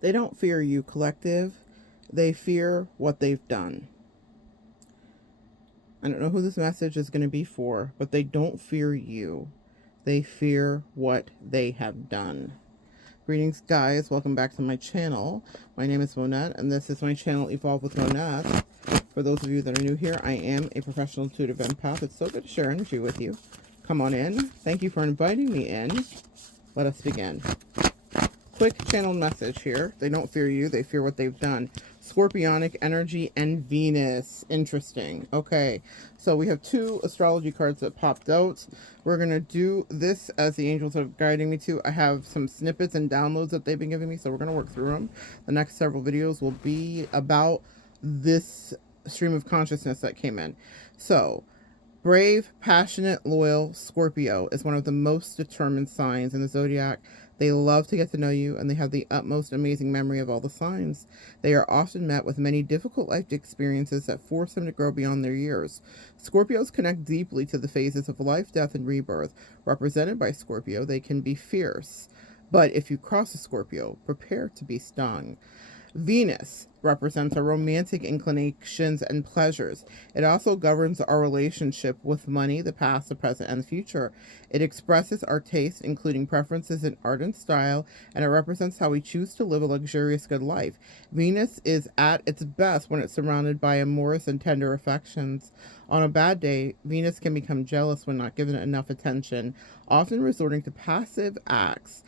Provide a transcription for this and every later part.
They don't fear you, collective. They fear what they've done. I don't know who this message is going to be for, but they don't fear you. They fear what they have done. Greetings, guys. Welcome back to my channel. My name is Monette, and this is my channel, Evolve with Monette. For those of you that are new here, I am a professional intuitive empath. It's so good to share energy with you. Come on in. Thank you for inviting me in. Let us begin. Quick channel message here. They don't fear you. They fear what they've done. Scorpionic energy and Venus. Interesting. Okay. So we have two astrology cards that popped out. We're going to do this as the angels are guiding me to. I have some snippets and downloads that they've been giving me, so we're going to work through them. The next several videos will be about this stream of consciousness that came in. So, brave, passionate, loyal Scorpio is one of the most determined signs in the zodiac. They love to get to know you, and they have the utmost amazing memory of all the signs. They are often met with many difficult life experiences that force them to grow beyond their years. Scorpios connect deeply to the phases of life, death, and rebirth. Represented by Scorpio, they can be fierce. But if you cross a Scorpio, prepare to be stung. Venus represents our romantic inclinations and pleasures. It also governs our relationship with money, the past, the present, and the future. It expresses our taste, including preferences in art and style, and it represents how we choose to live a luxurious, good life. Venus is at its best when it's surrounded by amorous and tender affections. On a bad day, Venus can become jealous when not given enough attention, often resorting to passive acts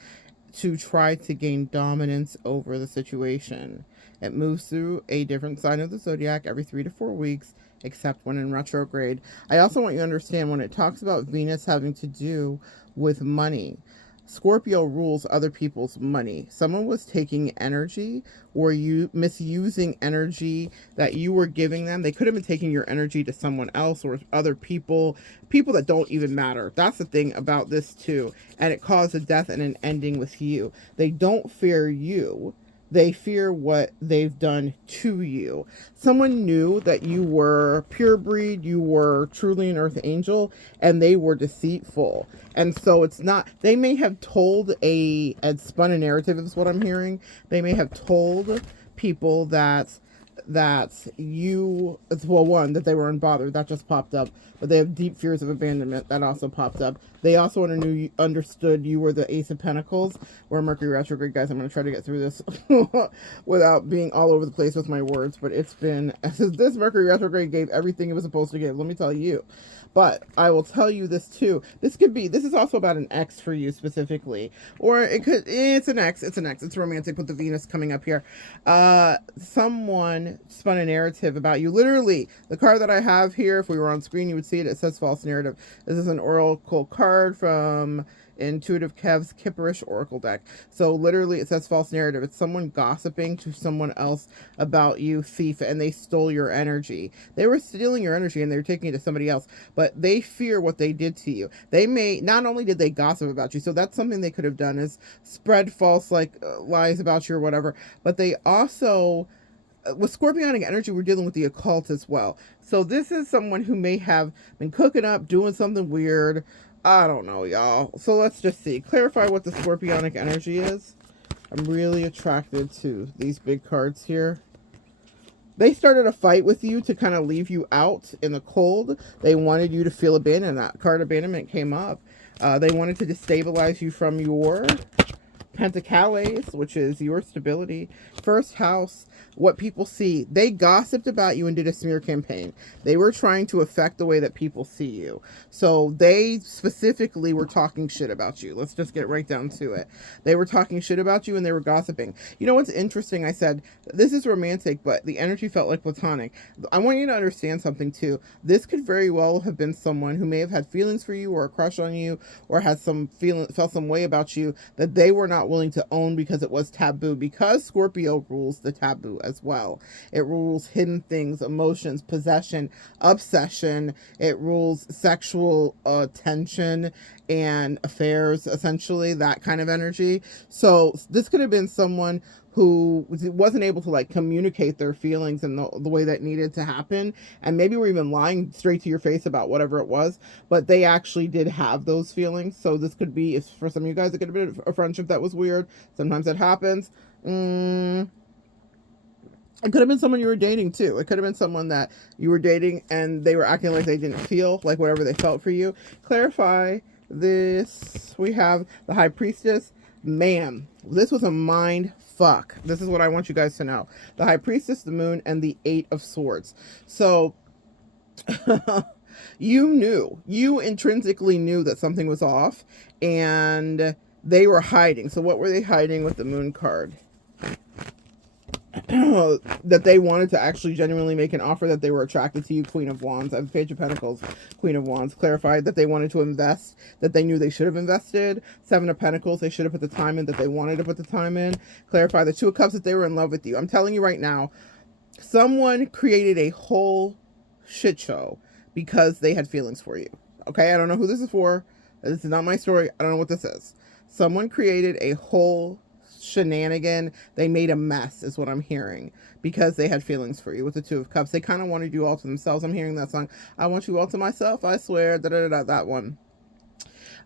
to try to gain dominance over the situation. It moves through a different sign of the zodiac every 3 to 4 weeks, except when in retrograde. I also want you to understand when it talks about Venus having to do with money, Scorpio rules other people's money. Someone was taking energy or you misusing energy that you were giving them. They could have been taking your energy to someone else or other people that don't even matter. That's the thing about this too. And it caused a death and an ending with you. They don't fear you. They fear what they've done to you. Someone knew that you were pure breed, you were truly an earth angel, and they were deceitful. And so it's not, they may have told and spun a narrative is what I'm hearing. They may have told people that you, well, one, that they were unbothered, that just popped up, but they have deep fears of abandonment, that also popped up. They also understood you were the Ace of Pentacles, or Mercury retrograde. Guys, I'm going to try to get through this without being all over the place with my words, but it's been, this Mercury retrograde gave everything it was supposed to give, let me tell you. But I will tell you this too. This is also about an ex for you specifically. Or it's an ex. It's romantic with the Venus coming up here. Someone spun a narrative about you. Literally, the card that I have here, if we were on screen, you would see it. It says false narrative. This is an oracle card from Intuitive Kev's Kipperish Oracle deck. So literally it says false narrative. It's someone gossiping to someone else about you, thief, and they stole your energy. They were stealing your energy and they were taking it to somebody else, but they fear what they did to you. They may, not only did they gossip about you, so that's something they could have done, is spread false lies about you or whatever, but they also, with Scorpionic energy, we're dealing with the occult as well. So this is someone who may have been cooking up, doing something weird. I don't know, y'all. So let's just see. Clarify what the Scorpionic energy is. I'm really attracted to these big cards here. They started a fight with you to kind of leave you out in the cold. They wanted you to feel abandoned. That card abandonment came up. They wanted to destabilize you from your Pentacles, which is your stability. First house, what people see. They gossiped about you and did a smear campaign. They were trying to affect the way that people see you. So they specifically were talking shit about you. Let's just get right down to it. They were talking shit about you and they were gossiping. You know what's interesting? I said, this is romantic, but the energy felt like platonic. I want you to understand something too. This could very well have been someone who may have had feelings for you or a crush on you or had felt some way about you that they were not willing to own because it was taboo. Because Scorpio rules the taboo as well. It rules hidden things, emotions, possession, obsession. It rules sexual tension and affairs, essentially, that kind of energy. So this could have been someone who wasn't able to like communicate their feelings in the way that needed to happen, and maybe were even lying straight to your face about whatever it was, but they actually did have those feelings. So this could be, if for some of you guys, it could have been a friendship that was weird. Sometimes that happens. It could have been someone you were dating too. It could have been someone that you were dating and they were acting like they didn't feel like whatever they felt for you. Clarify this. We have the High Priestess. Man, this was a mind fuck. This is what I want you guys to know. The High Priestess, the Moon, and the Eight of Swords. So you intrinsically knew that something was off, and they were hiding. So what were they hiding with the Moon card? That they wanted to actually genuinely make an offer, that they were attracted to you. Queen of Wands. I have Page of Pentacles, Queen of Wands. Clarified that they wanted to invest, that they knew they should have invested. Seven of Pentacles, they should have put the time in, that they wanted to put the time in. Clarify the Two of Cups, that they were in love with you. I'm telling you right now, someone created a whole shit show because they had feelings for you. Okay, I don't know who this is for. This is not my story. I don't know what this is. Someone created a whole shenanigan. They made a mess is what I'm hearing, because they had feelings for you with the Two of Cups. They kind of wanted you all to themselves. I'm hearing that song, I want you all to myself, I swear, that one.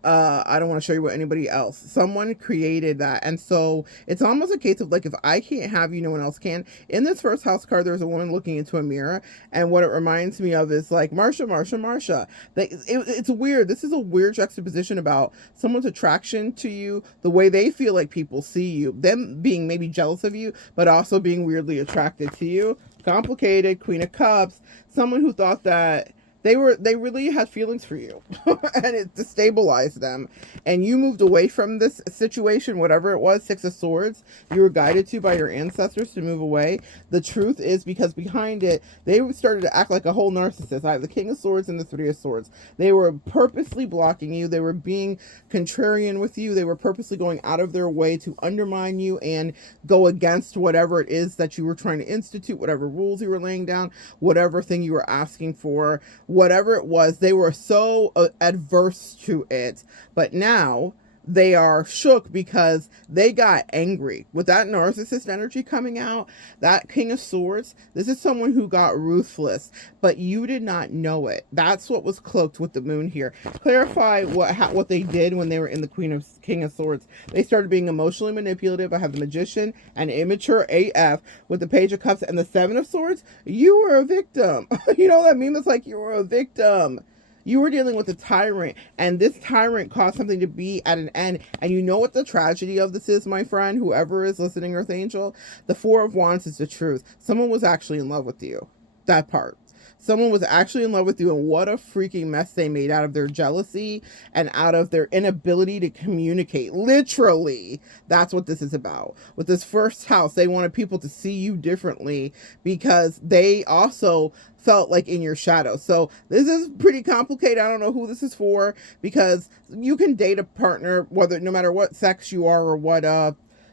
I don't want to show you what anybody else. Someone created that. And so it's almost a case of like, if I can't have you, no one else can. In this first house card, there's a woman looking into a mirror. And what it reminds me of is like, Marsha. It's weird. This is a weird juxtaposition about someone's attraction to you, the way they feel like people see you, them being maybe jealous of you, but also being weirdly attracted to you. Complicated. Queen of Cups. Someone who thought that they really had feelings for you and it destabilized them, and you moved away from this situation, whatever it was. Six of Swords, you were guided to by your ancestors to move away. The truth is, because behind it, they started to act like a whole narcissist. I have the King of Swords and the Three of Swords. They were purposely blocking you. They were being contrarian with you. They were purposely going out of their way to undermine you and go against whatever it is that you were trying to institute, whatever rules you were laying down, whatever thing you were asking for, whatever it was. They were so adverse to it, but now they are shook because they got angry with that narcissist energy coming out. That King of Swords, this is someone who got ruthless, but you did not know it. That's what was cloaked with the Moon here. Clarify what they did when they were in the King of Swords. They started being emotionally manipulative. I have the Magician and immature AF with the Page of Cups and the Seven of Swords. You were a victim. You know that meme that's like, you were a victim. You were dealing with a tyrant, and this tyrant caused something to be at an end. And you know what the tragedy of this is, my friend, whoever is listening, Earth Angel? The Four of Wands is the truth. Someone was actually in love with you. That part. Someone was actually in love with you, and what a freaking mess they made out of their jealousy and out of their inability to communicate. Literally, that's what this is about. With this first house, they wanted people to see you differently because they also felt like in your shadow. So this is pretty complicated. I don't know who this is for, because you can date a partner, whether no matter what sex you are or what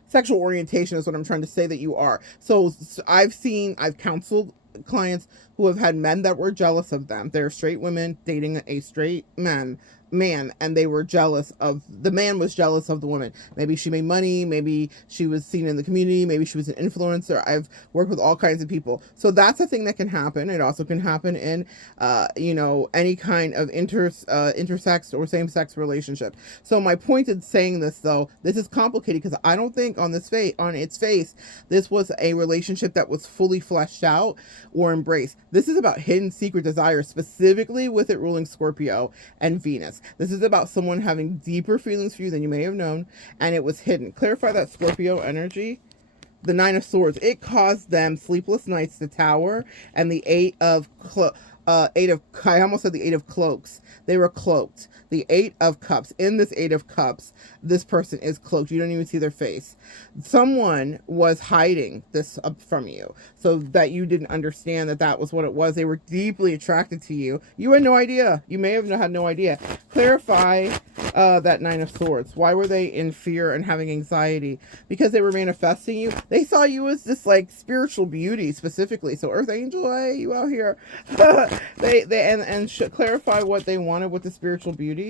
sexual orientation is what I'm trying to say that you are. So I've counseled clients who have had men that were jealous of them. They're straight women dating a straight man, and they were jealous of, the man was jealous of the woman. Maybe she made money, maybe she was seen in the community, maybe she was an influencer. I've worked with all kinds of people. So that's a thing that can happen. It also can happen in any kind of intersex or same-sex relationship. So my point in saying this, though, this is complicated because I don't think on its face this was a relationship that was fully fleshed out or embraced. This is about hidden secret desires, specifically with it ruling Scorpio and Venus. This is about someone having deeper feelings for you than you may have known, and it was hidden. Clarify that Scorpio energy. The Nine of Swords, it caused them sleepless nights to tower, and the I almost said the Eight of Cloaks. They were cloaked. The Eight of Cups. In this Eight of Cups, this person is cloaked. You don't even see their face. Someone was hiding this up from you so that you didn't understand that that was what it was. They were deeply attracted to you. You had no idea. You may have had no idea. Clarify that Nine of Swords. Why were they in fear and having anxiety? Because they were manifesting you. They saw you as this like spiritual beauty specifically. So Earth Angel, hey, you out here. Clarify what they wanted with the spiritual beauty.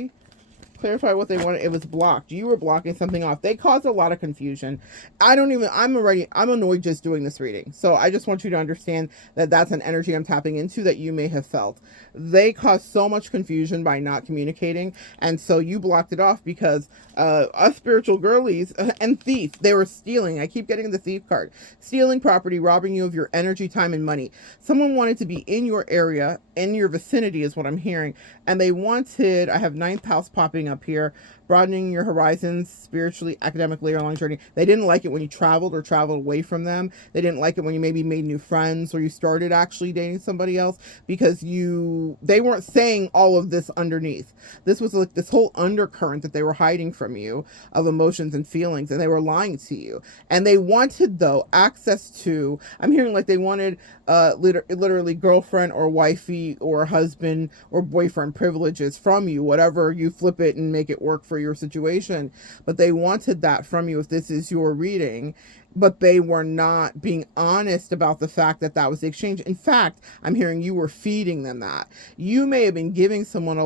Clarify what they wanted. It was blocked. You were blocking something off. They caused a lot of confusion. I'm annoyed just doing this reading. So I just want you to understand that that's an energy I'm tapping into that you may have felt. They caused so much confusion by not communicating. And so you blocked it off because us spiritual girlies and thief, they were stealing. I keep getting the thief card. Stealing property, robbing you of your energy, time, and money. Someone wanted to be in your area, in your vicinity is what I'm hearing. And they wanted, I have ninth house popping up here, broadening your horizons spiritually, academically, or along journey. They didn't like it when you traveled or traveled away from them. They didn't like it when you maybe made new friends or you started actually dating somebody else because they weren't saying all of this underneath. This was like this whole undercurrent that they were hiding from you of emotions and feelings, and they were lying to you. And they wanted, though, access to, I'm hearing like they wanted literally girlfriend or wifey or husband or boyfriend privileges from you, whatever you flip it and make it work for your situation. But they wanted that from you if this is your reading. But they were not being honest about the fact that that was the exchange. In fact, I'm hearing you were feeding them that. You may have been giving someone they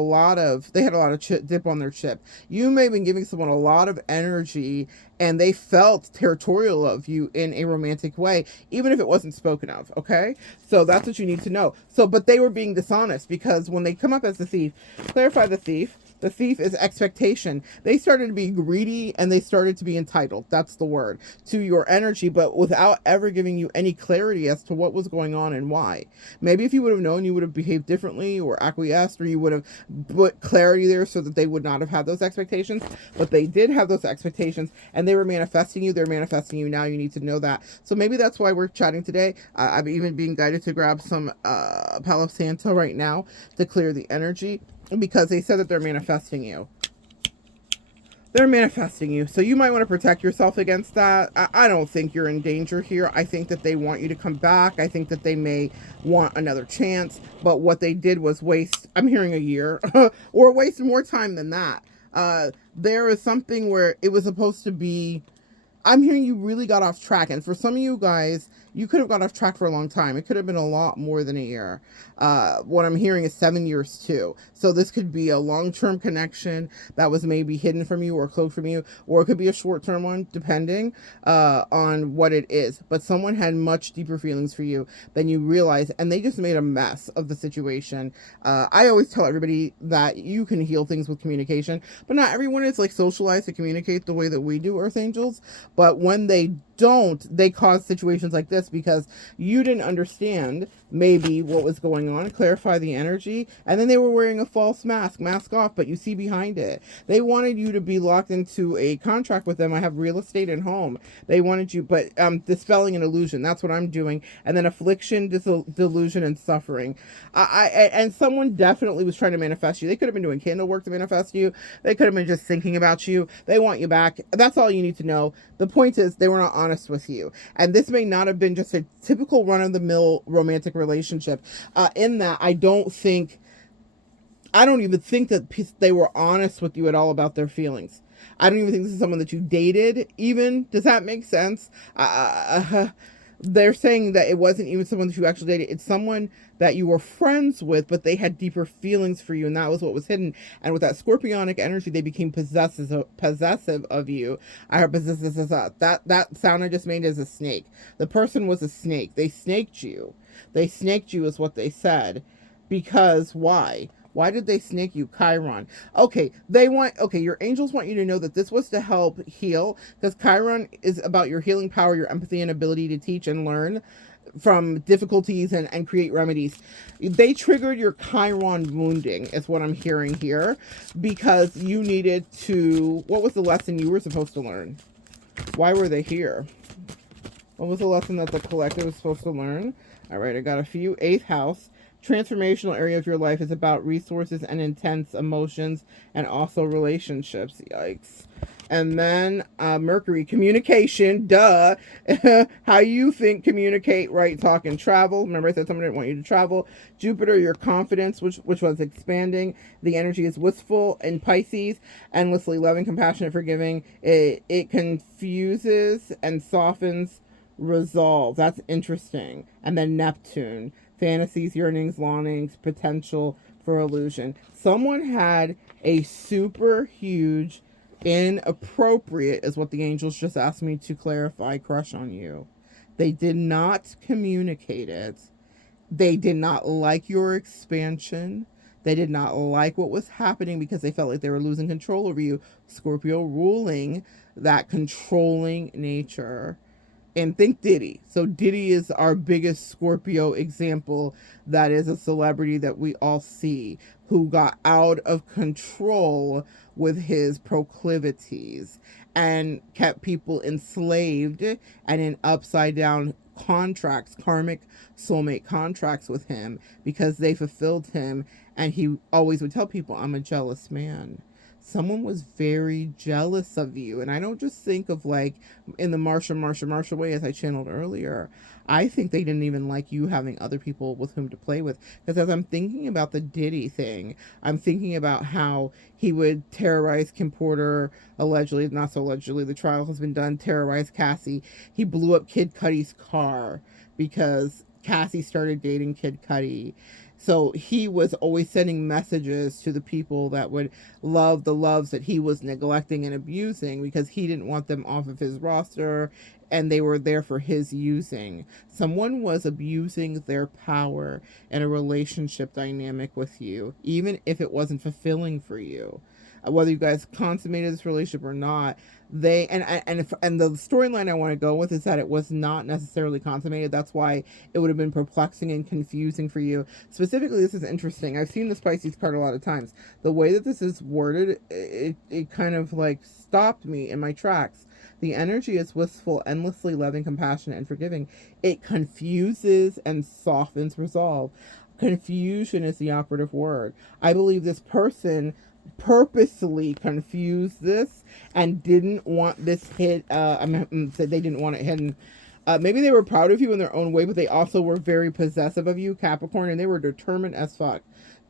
had a lot of dip on their chip. You may have been giving someone a lot of energy and they felt territorial of you in a romantic way, even if it wasn't spoken of, okay? So that's what you need to know. But they were being dishonest because when they come up as the thief, clarify the thief. The thief is expectation. They started to be greedy and they started to be entitled. That's the word to your energy, but without ever giving you any clarity as to what was going on and why. Maybe if you would have known, you would have behaved differently or acquiesced, or you would have put clarity there so that they would not have had those expectations. But they did have those expectations and they were manifesting you. They're manifesting you now. You need to know that. So maybe that's why we're chatting today. I'm even being guided to grab some Palo Santo right now to clear the energy, because they said that they're manifesting you. They're manifesting you. So you might want to protect yourself against that. I don't think you're in danger here. I think that they want you to come back. I think that they may want another chance. But what they did was waste, I'm hearing a year, or waste more time than that. There is something where it was supposed to be, I'm hearing you really got off track. And for some of you guys, you could have got off track for a long time. It could have been a lot more than a year. What I'm hearing is 7 years too. So this could be a long-term connection that was maybe hidden from you or cloaked from you, or it could be a short-term one, depending on what it is. But someone had much deeper feelings for you than you realize, and they just made a mess of the situation. I always tell everybody that you can heal things with communication, but not everyone is like socialized to communicate the way that we do, Earth Angels. But when they don't, they cause situations like this because you didn't understand maybe what was going on, clarify the energy, and then they were wearing a false mask off, but you see behind it. They wanted you to be locked into a contract with them. I have real estate and home. They wanted you, but dispelling an illusion. That's what I'm doing. And then affliction, delusion, and suffering. And someone definitely was trying to manifest you. They could have been doing candle work to manifest you. They could have been just thinking about you. They want you back. That's all you need to know. The point is they were not honest with you. And this may not have been just a typical run-of-the-mill romantic relationship. In that, I don't even think that they were honest with you at all about their feelings. I don't even think this is someone that you dated even. Does that make sense? They're saying that it wasn't even someone that you actually dated. It's someone that you were friends with, but they had deeper feelings for you, and that was what was hidden. And with that scorpionic energy, they became possessive of you. I heard possessive. That sound I just made is a snake. The person was a snake. They snaked you. They snaked you is what they said. Because why? Why did they snake you? Chiron. Okay, your angels want you to know that this was to help heal, because Chiron is about your healing power, your empathy, and ability to teach and learn from difficulties and create remedies. They triggered your Chiron wounding, is what I'm hearing here, because you needed to, what was the lesson you were supposed to learn? Why were they here? What was the lesson that the collective was supposed to learn? All right, I got a few. 8th house. Transformational area of your life is about resources and intense emotions and also relationships. Yikes. And then Mercury, communication, duh. How you think, communicate, write, talk, and travel. Remember I said someone didn't want you to travel. Jupiter, your confidence, which was expanding. The energy is wistful in Pisces, endlessly loving, compassionate, forgiving. It confuses and softens resolve. That's interesting. And then Neptune, fantasies, yearnings, longings, potential for illusion. Someone had A super huge, inappropriate, is what the angels just asked me to clarify, crush on you. They did not communicate it. They did not like your expansion. They did not like what was happening because they felt like they were losing control over you. Scorpio ruling that controlling nature. And think Diddy. So Diddy is our biggest Scorpio example. That is a celebrity that we all see who got out of control with his proclivities and kept people enslaved and in upside down contracts, karmic soulmate contracts with him because they fulfilled him. And he always would tell people, I'm a jealous man. Someone was very jealous of you. And I don't just think of like in the Marsha way, as I channeled earlier. I think they didn't even like you having other people with whom to play with. Because as I'm thinking about the Diddy thing, I'm thinking about how he would terrorize Kim Porter, allegedly, not so allegedly, the trial has been done, terrorize Cassie. He blew up Kid Cudi's car because Cassie started dating Kid Cudi. So he was always sending messages to the people that would love the loves that he was neglecting and abusing because he didn't want them off of his roster and they were there for his using. Someone was abusing their power in a relationship dynamic with you, even if it wasn't fulfilling for you. Whether you guys consummated this relationship or not, they and the storyline I want to go with is that it was not necessarily consummated. That's why it would have been perplexing and confusing for you. Specifically, this is interesting. I've seen the Pisces card a lot of times. The way that this is worded, it kind of like stopped me in my tracks. The energy is wistful, endlessly loving, compassionate, and forgiving. It confuses and softens resolve. Confusion is the operative word. I believe this person purposely confused this and didn't want this hit. Said they didn't want it hidden. Maybe they were proud of you in their own way, but they also were very possessive of you, Capricorn, and they were determined as fuck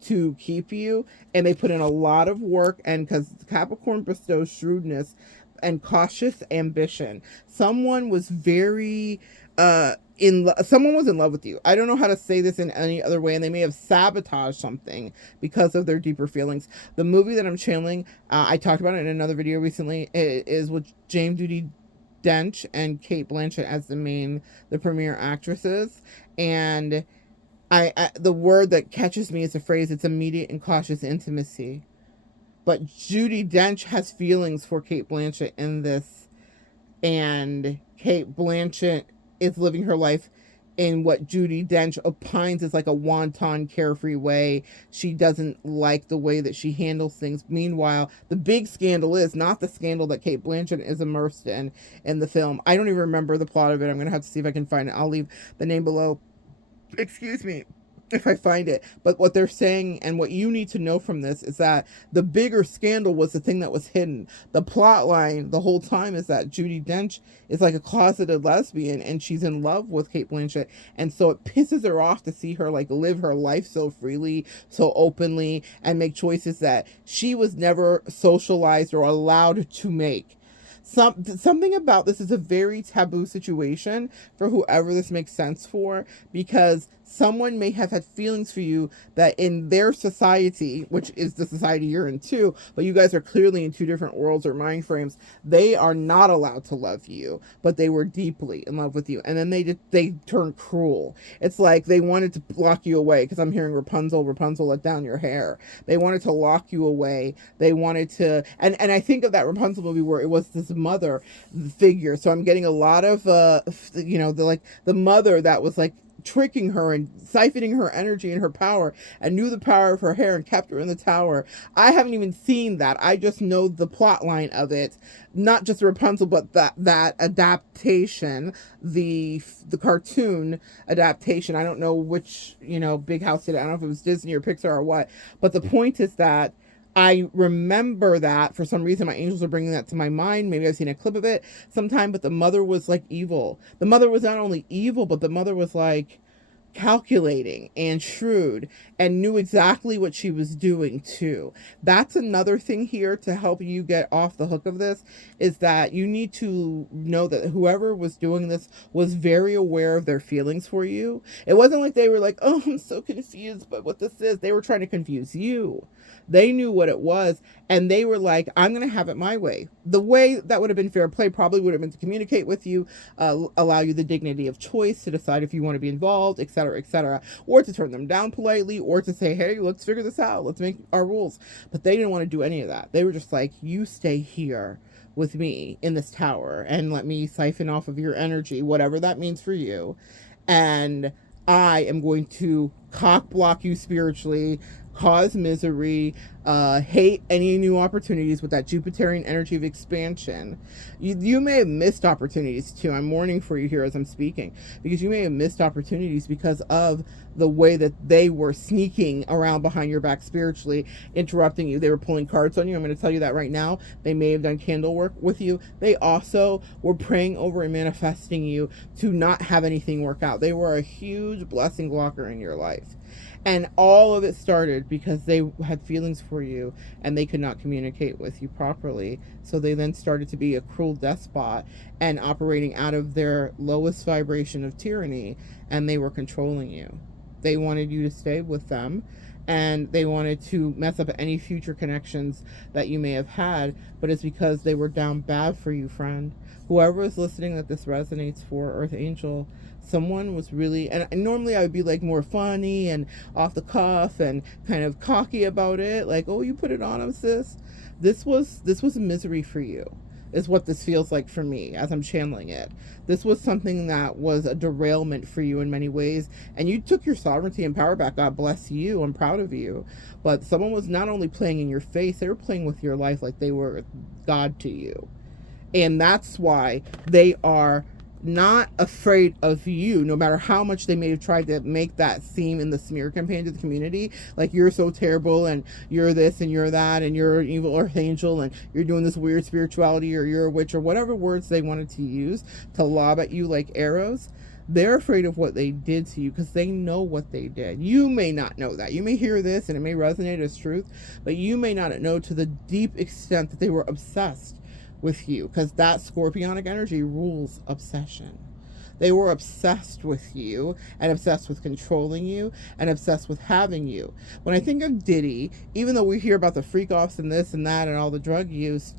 to keep you. And they put in a lot of work, and because Capricorn bestows shrewdness and cautious ambition. Someone was very someone was in love with you. I don't know how to say this in any other way, and they may have sabotaged something because of their deeper feelings. The movie that I'm channeling, I talked about it in another video recently, is with James Judi Dench and Kate Blanchett as the premier actresses. And I the word that catches me is the phrase, it's immediate and cautious intimacy. But Judi Dench has feelings for Kate Blanchett in this, and Kate Blanchett is living her life in what Judi Dench opines is like a wanton, carefree way. She doesn't like the way that she handles things. Meanwhile, the big scandal is not the scandal that Kate Blanchett is immersed in the film. I don't even remember the plot of it. I'm going to have to see if I can find it. I'll leave the name below. Excuse me, if I find it. But what they're saying and what you need to know from this is that the bigger scandal was the thing that was hidden. The plot line the whole time is that Judi Dench is like a closeted lesbian and she's in love with Kate Blanchett. And so it pisses her off to see her like live her life so freely, so openly, and make choices that she was never socialized or allowed to make. Something about this is a very taboo situation for whoever this makes sense for, because someone may have had feelings for you that in their society, which is the society you're in too, but you guys are clearly in two different worlds or mind frames, they are not allowed to love you, but they were deeply in love with you. And then they turn cruel. It's like they wanted to lock you away, because I'm hearing Rapunzel, let down your hair. They wanted to lock you away. They wanted to, and I think of that Rapunzel movie where it was this mother figure. So I'm getting a lot of, the mother that was like tricking her and siphoning her energy and her power, and knew the power of her hair and kept her in the tower. I haven't even seen that. I just know the plot line of it, not just Rapunzel, but that adaptation, the cartoon adaptation. I don't know which, Big House did it. I don't know if it was Disney or Pixar or what, but the point is that I remember that for some reason my angels are bringing that to my mind. Maybe I've seen a clip of it sometime, but the mother was like evil. The mother was not only evil, but the mother was like calculating and shrewd and knew exactly what she was doing too. That's another thing here to help you get off the hook of this, is that you need to know that whoever was doing this was very aware of their feelings for you. It wasn't like they were like, oh, I'm so confused by what this is. They were trying to confuse you. They knew what it was, and they were like, I'm going to have it my way. The way that would have been fair play probably would have been to communicate with you, allow you the dignity of choice to decide if you want to be involved, etc., or to turn them down politely, or to say, hey, let's figure this out. Let's make our rules. But they didn't want to do any of that. They were just like, you stay here with me in this tower and let me siphon off of your energy, whatever that means for you. And I am going to cock block you spiritually, cause misery, hate any new opportunities with that Jupiterian energy of expansion. You may have missed opportunities too. I'm mourning for you here as I'm speaking, because you may have missed opportunities because of the way that they were sneaking around behind your back spiritually, interrupting you. They were pulling cards on you. I'm going to tell you that right now. They may have done candle work with you. They also were praying over and manifesting you to not have anything work out. They were a huge blessing blocker in your life. And all of it started because they had feelings for you and they could not communicate with you properly. So they then started to be a cruel despot and operating out of their lowest vibration of tyranny, and they were controlling you. They wanted you to stay with them, and they wanted to mess up any future connections that you may have had, but it's because they were down bad for you, friend. Whoever is listening that this resonates for, Earth Angel, someone was really, and normally I would be like more funny and off the cuff and kind of cocky about it, like, oh, you put it on him, sis. This was a misery for you, is what this feels like for me as I'm channeling it. This was something that was a derailment for you in many ways, and you took your sovereignty and power back. God bless you. I'm proud of you. But someone was not only playing in your face, they were playing with your life like they were God to you. And that's why they are not afraid of you, no matter how much they may have tried to make that seem in the smear campaign to the community, like you're so terrible and you're this and you're that and you're an evil Earth Angel and you're doing this weird spirituality or you're a witch or whatever words they wanted to use to lob at you like arrows. They're afraid of what they did to you because they know what they did. You may not know that. You may hear this and it may resonate as truth, but you may not know to the deep extent that they were obsessed with you, because that scorpionic energy rules obsession. They were obsessed with you and obsessed with controlling you and obsessed with having you. When I think of Diddy, even though we hear about the freak offs and this and that and all the drug use,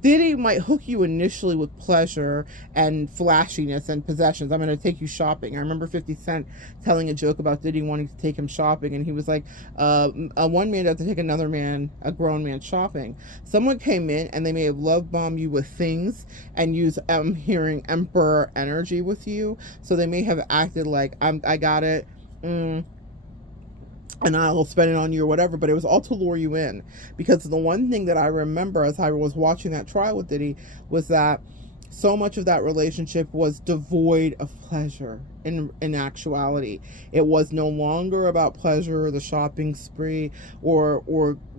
Diddy might hook you initially with pleasure and flashiness and possessions. I'm going to take you shopping. I remember 50 Cent telling a joke about Diddy wanting to take him shopping, and he was like, one man had to take another man, a grown man, shopping. Someone came in and they may have love bombed you with things and use hearing emperor energy with you. So they may have acted like, I got it. And I'll spend it on you or whatever, but it was all to lure you in. Because the one thing that I remember as I was watching that trial with Diddy was that so much of that relationship was devoid of pleasure in actuality. It was no longer about pleasure or the shopping spree or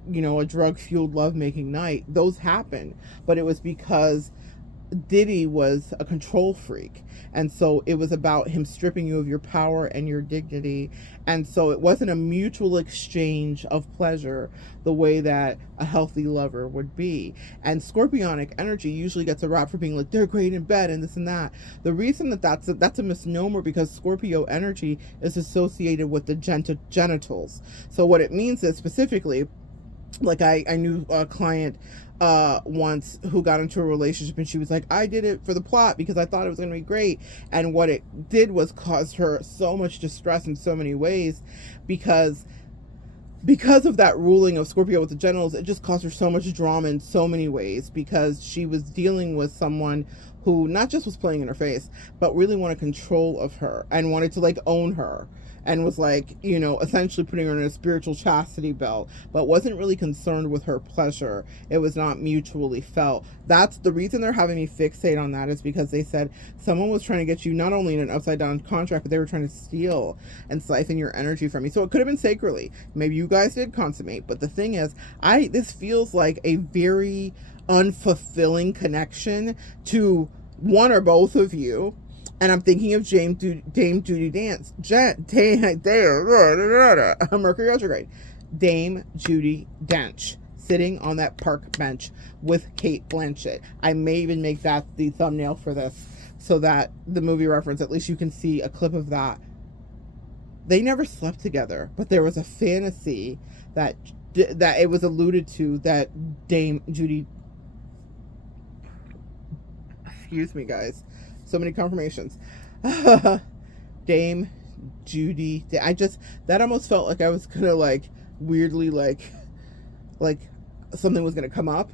you know, a drug-fueled lovemaking night. Those happened, but it was because Diddy was a control freak, and so it was about him stripping you of your power and your dignity, and so it wasn't a mutual exchange of pleasure the way that a healthy lover would be. And scorpionic energy usually gets a rap for being like they're great in bed and this and that. The reason that that's a misnomer, because Scorpio energy is associated with the genitals. So what it means is, specifically, like I knew a client once who got into a relationship, and she was like, I did it for the plot because I thought it was going to be great, and what it did was cause her so much distress in so many ways, because of that ruling of Scorpio with the genitals. It just caused her so much drama in so many ways, because she was dealing with someone who not just was playing in her face, but really wanted control of her and wanted to like own her, and was like, you know, essentially putting her in a spiritual chastity belt, but wasn't really concerned with her pleasure. It was not mutually felt. That's the reason they're having me fixate on that, is because they said someone was trying to get you not only in an upside down contract, but they were trying to steal and siphon your energy from you. So it could have been sacredly. Maybe you guys did consummate, but the thing is, this feels like a very unfulfilling connection to one or both of you. And I'm thinking of Dame Judi Mercury retrograde. Dame Judi Dench sitting on that park bench with Cate Blanchett. I may even make that the thumbnail for this so that the movie reference, at least you can see a clip of that. They never slept together, but there was a fantasy that it was alluded to that Dame Judi, excuse me guys, so many confirmations. Dame Judi, that almost felt like I was gonna like weirdly like something was gonna come up.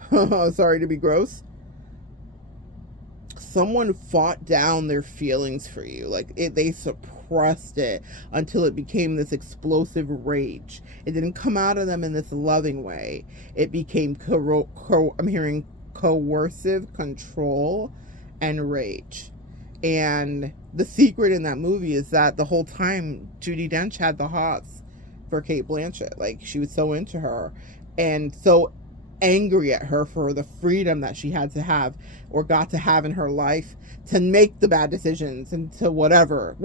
Sorry to be gross. Someone fought down their feelings for you. Like they suppressed it until it became this explosive rage. It didn't come out of them in this loving way. It became I'm hearing coercive control and rage. And the secret in that movie is that the whole time Judi Dench had the hots for Cate Blanchett. Like, she was so into her and so angry at her for the freedom that she had to have or got to have in her life to make the bad decisions and to whatever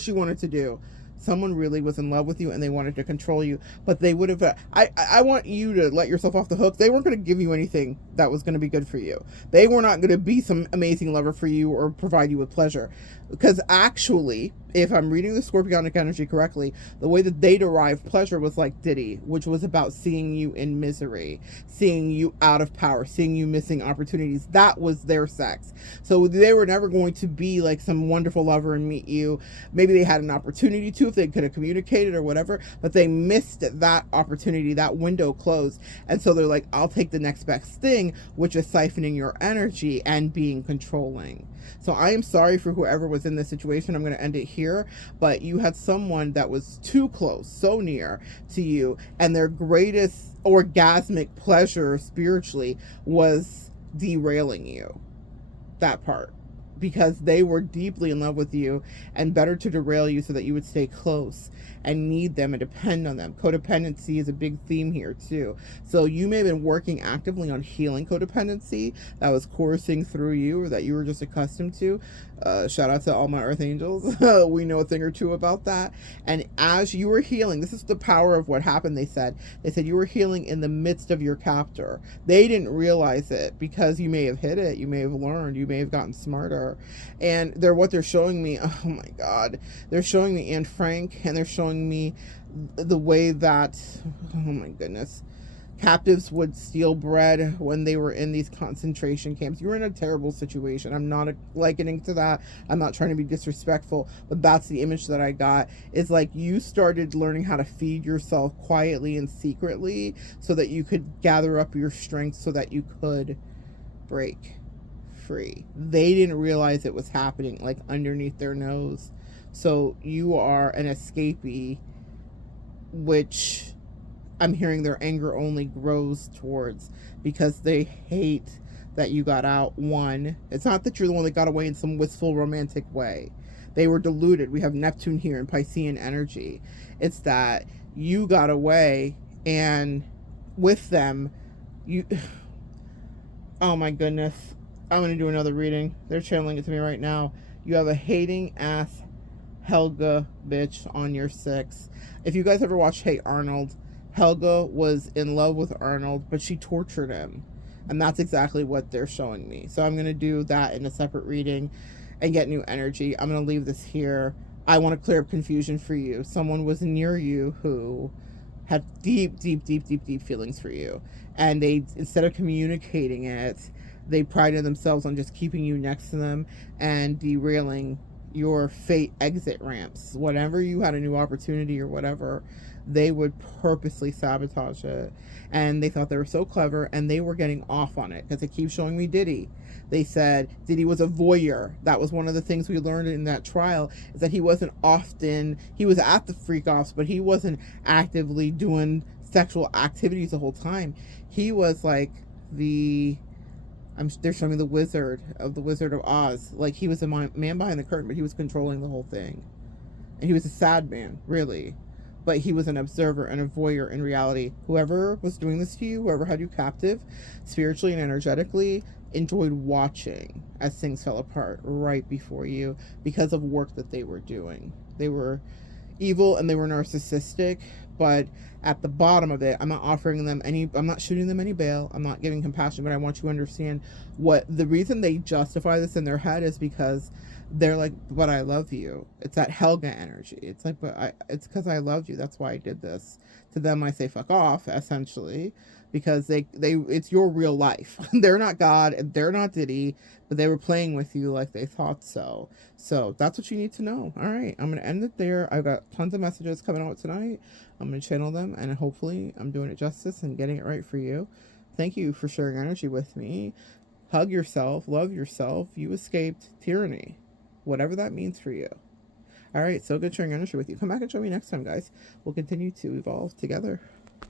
she wanted to do. Someone really was in love with you and they wanted to control you, but they would have, I want you to let yourself off the hook. They weren't going to give you anything that was going to be good for you. They were not going to be some amazing lover for you or provide you with pleasure. Because actually, if I'm reading the Scorpionic energy correctly, the way that they derived pleasure was like Diddy, which was about seeing you in misery, seeing you out of power, seeing you missing opportunities. That was their sex. So they were never going to be like some wonderful lover and meet you. Maybe they had an opportunity to if they could have communicated or whatever, but they missed that opportunity, that window closed. And so they're like, I'll take the next best thing, which is siphoning your energy and being controlling. So I am sorry for whoever was in this situation. I'm going to end it here. But you had someone that was too close, so near to you, and their greatest orgasmic pleasure spiritually was derailing you. That part. Because they were deeply in love with you, and better to derail you so that you would stay close and need them and depend on them. Codependency is a big theme here too. So you may have been working actively on healing codependency that was coursing through you or that you were just accustomed to. Shout out to all my earth angels. We know a thing or two about that. And as you were healing, this is the power of what happened. They said you were healing in the midst of your captor. They didn't realize it because you may have hit it. You may have learned. You may have gotten smarter. And what they're showing me, oh my God, they're showing me Anne Frank, and they're showing me the way that, oh my goodness, captives would steal bread when they were in these concentration camps. You were in a terrible situation. I'm not likening to that. I'm not trying to be disrespectful, but that's the image that I got. Is like you started learning how to feed yourself quietly and secretly so that you could gather up your strength so that you could break free. They didn't realize it was happening, like underneath their nose. So you are an escapee, which I'm hearing their anger only grows towards because they hate that you got out. One, it's not that you're the one that got away in some wistful romantic way. They were deluded. We have Neptune here in Piscean energy. It's that you got away, and with them, you, oh my goodness, I'm going to do another reading. They're channeling it to me right now. You have a hating ass Helga bitch on your 6. If you guys ever watched Hey Arnold, Helga was in love with Arnold, but she tortured him. And that's exactly what they're showing me. So I'm going to do that in a separate reading and get new energy. I'm going to leave this here. I want to clear up confusion for you. Someone was near you who had deep feelings for you. And they, instead of communicating it, they prided themselves on just keeping you next to them and derailing your fate exit ramps. Whenever you had a new opportunity or whatever, they would purposely sabotage it. And they thought they were so clever, and they were getting off on it because it keeps showing me Diddy. They said Diddy was a voyeur. That was one of the things we learned in that trial, is that he was at the freak offs, but he wasn't actively doing sexual activities the whole time. He was like they're showing me the Wizard of Oz. Like, he was a man behind the curtain, but he was controlling the whole thing. And he was a sad man, really. But he was an observer and a voyeur in reality. Whoever was doing this to you, whoever had you captive, spiritually and energetically, enjoyed watching as things fell apart right before you because of work that they were doing. They were evil and they were narcissistic, but at the bottom of it, I'm not offering them any, I'm not shooting them any bail, I'm not giving compassion, but I want you to understand what the reason they justify this in their head is because they're like, but I love you. It's that Helga energy. It's like, it's because I loved you, that's why I did this. To them I say fuck off, essentially, because it's your real life. They're not God, they're not Diddy, but they were playing with you like they thought so. So that's what you need to know. All right, I'm going to end it there. I've got tons of messages coming out tonight. I'm going to channel them, and hopefully I'm doing it justice and getting it right for you. Thank you for sharing energy with me. Hug yourself. Love yourself. You escaped tyranny, whatever that means for you. All right, so good sharing energy with you. Come back and join me next time, guys. We'll continue to evolve together.